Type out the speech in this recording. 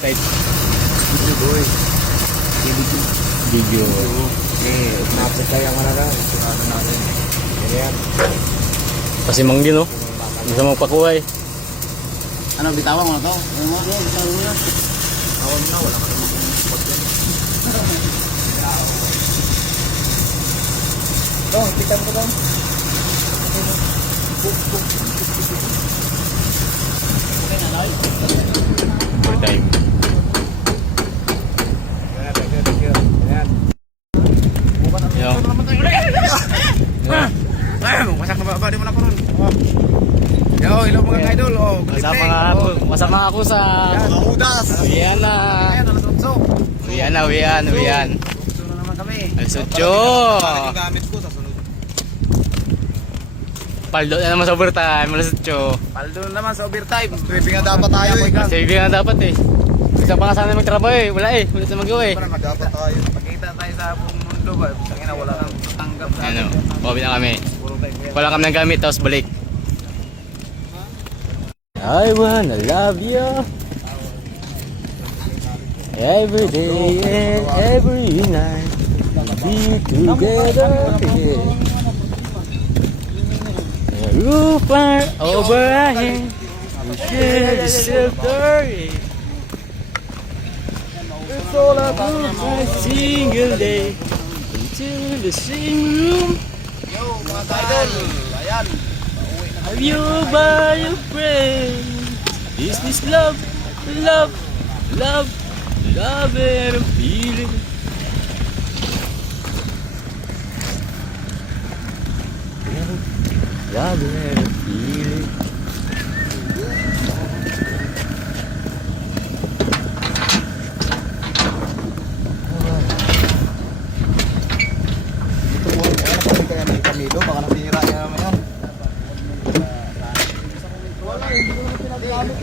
Kahit Video boy. video. Napit tayo ang alaga. Sigurado natin. Ayan. Kasi manggil, no? Gusto mong pakuhay. Ano, bitawan mo na to? Ano mo? Bitawan mo na. Tawag na, wala ka namang spot yan. Dong, ipitan ko dong. For time. Yo. Masak na ba? Di mo na po ron. Yo, hello mga idol. Masama ako sa Udas. Uyan na. Ayan, alas 8. Uyan na, uyan. Gusto na naman kami. Alsutyo. Yung gamit ko sa sunod. Paldo na naman sa overtime. Alsutyo. Paldo na naman sa overtime. Tripping na dapat tayo eh. Saving na dapat eh. Isa pa nga sana magtrabaho eh. Wala eh. Wala sa magawa eh. Dapat tayo. Pagkita tayo sa buong mundo ba? Tangina, wala nang tatanggap sa Ano, atin. bawi na kami. Puro time yan. Wala kami ng gamit tapos balik. I wanna love you every day and every night. Be together again. A roof over our head. We share the shelter. It's all about a single day into the same room. Yo, mga idol. Ayan. Have you by your friend? Is this love, love, love, love and a feeling? Love and a feeling. Ito po, wala kami kaya may Camilo. Baka natira niya naman yan. Wala, hindi ko naman pinagamit.